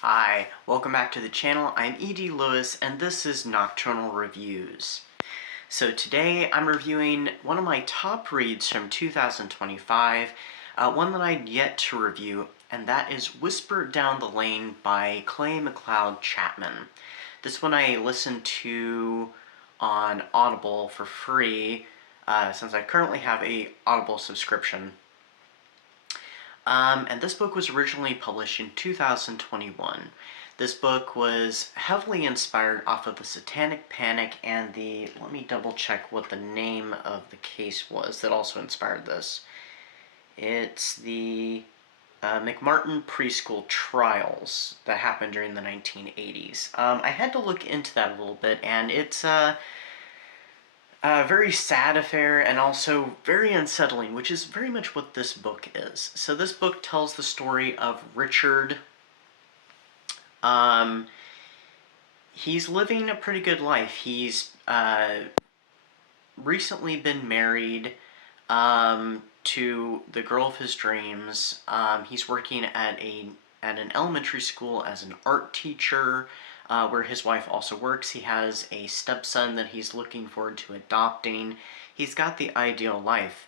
Hi, welcome back to the channel. I'm E.D. Lewis, and this is Nocturnal Reviews. So today I'm reviewing one of my top reads from 2025, one that I'd yet to review, and that is Whisper Down the Lane by Clay McLeod Chapman. This one I listened to on Audible for free, since I currently have a Audible subscription. And this book was originally published in 2021. This book was heavily inspired off of the Satanic Panic and the, let me double check what the name of the case was that also inspired this. It's the McMartin preschool trials that happened during the 1980s. I had to look into that a little bit, and it's a very sad affair and also very unsettling, which is very much what this book is. So this book tells the story of Richard. He's living a pretty good life. He's recently been married to the girl of his dreams. He's working at an elementary school as an art teacher, where his wife also works. He has a stepson that he's looking forward to adopting. He's got the ideal life.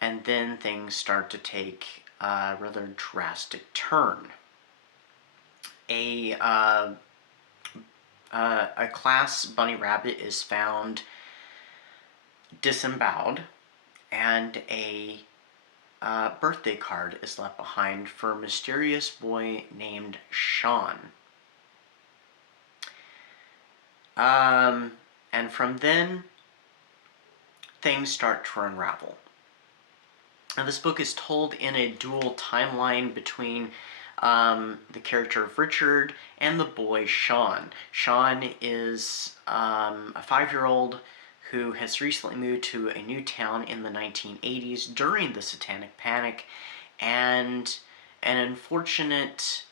And then things start to take a rather drastic turn. A class bunny rabbit is found disemboweled, and a birthday card is left behind for a mysterious boy named Sean. And from then, things start to unravel. Now, this book is told in a dual timeline between the character of Richard and the boy Sean. Sean is a 5-year-old who has recently moved to a new town in the 1980s during the Satanic Panic, and an unfortunate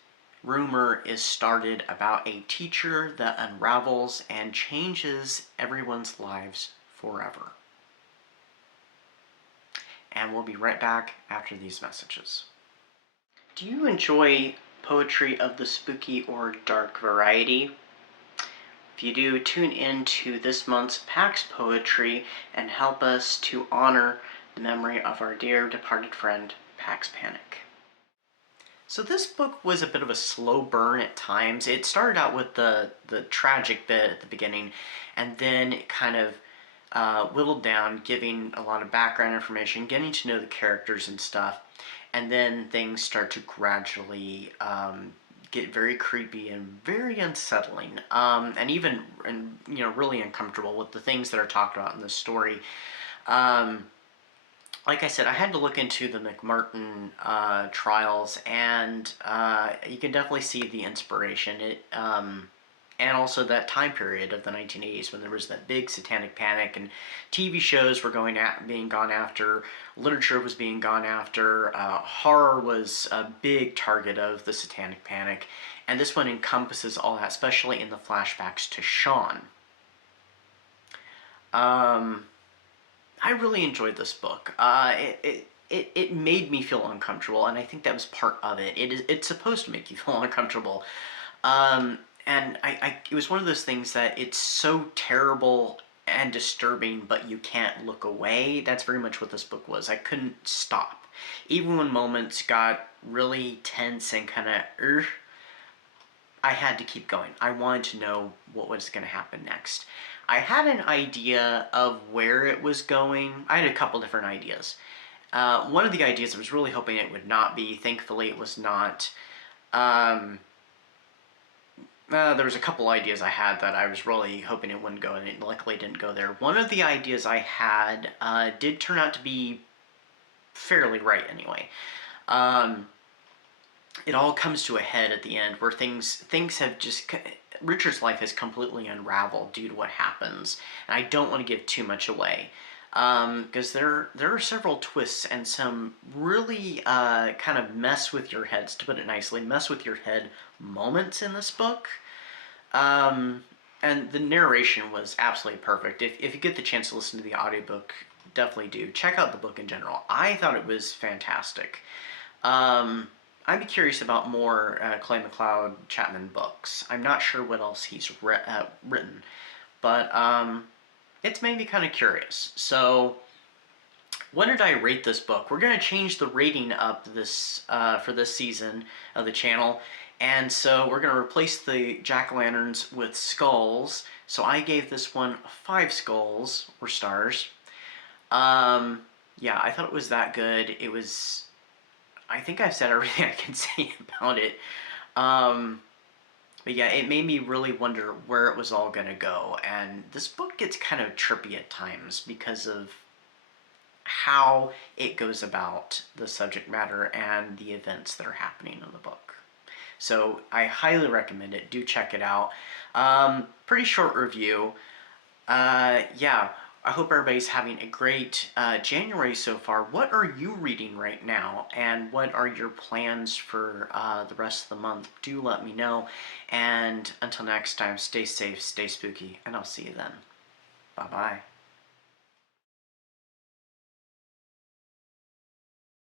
rumor is started about a teacher that unravels and changes everyone's lives forever. And we'll be right back after these messages. Do you enjoy poetry of the spooky or dark variety? If you do, tune in to this month's PAX Poetry and help us to honor the memory of our dear departed friend, Pax Panic. So this book was a bit of a slow burn at times. It started out with the tragic bit at the beginning, and then it kind of whittled down, giving a lot of background information, getting to know the characters and stuff, and then things start to gradually get very creepy and very unsettling, and even really uncomfortable with the things that are talked about in this story. Like I said, I had to look into the McMartin trials, and you can definitely see the inspiration. And also that time period of the 1980s when there was that big satanic panic, and TV shows were being gone after, literature was being gone after, horror was a big target of the satanic panic, and this one encompasses all that, especially in the flashbacks to Sean. I really enjoyed this book. It made me feel uncomfortable, and I think that was part of it. It's supposed to make you feel uncomfortable. And it was one of those things that it's so terrible and disturbing, but you can't look away. That's very much what this book was. I couldn't stop. Even when moments got really tense and kind of, I had to keep going. I wanted to know what was going to happen next. I had an idea of where it was going. I had a couple different ideas. One of the ideas I was really hoping it would not be. Thankfully, it was not. There was a couple ideas I had that I was really hoping it wouldn't go, and it luckily didn't go there. One of the ideas I had did turn out to be fairly right anyway. It all comes to a head at the end where things have just... Richard's life has completely unraveled due to what happens, and I don't want to give too much away. Because there are several twists and some really kind of mess with your heads, to put it nicely, mess with your head moments in this book. And the narration was absolutely perfect. If you get the chance to listen to the audiobook definitely do. Check out the book in general. I thought it was fantastic. I'd be curious about more Clay McLeod Chapman books. I'm not sure what else he's written, but it's made me kind of curious. So, what did I rate this book? We're going to change the rating up this for this season of the channel, and so we're going to replace the jack-o'-lanterns with skulls. So I gave this one 5 skulls, or stars. Yeah, I thought it was that good. It was... I think I've said everything I can say about it. But yeah, it made me really wonder where it was all going to go. And this book gets kind of trippy at times because of how it goes about the subject matter and the events that are happening in the book. So I highly recommend it. Do check it out. Pretty short review. Yeah, I hope everybody's having a great January so far. What are you reading right now, and what are your plans for the rest of the month? Do let me know. And until next time, stay safe, stay spooky, and I'll see you then. Bye-bye.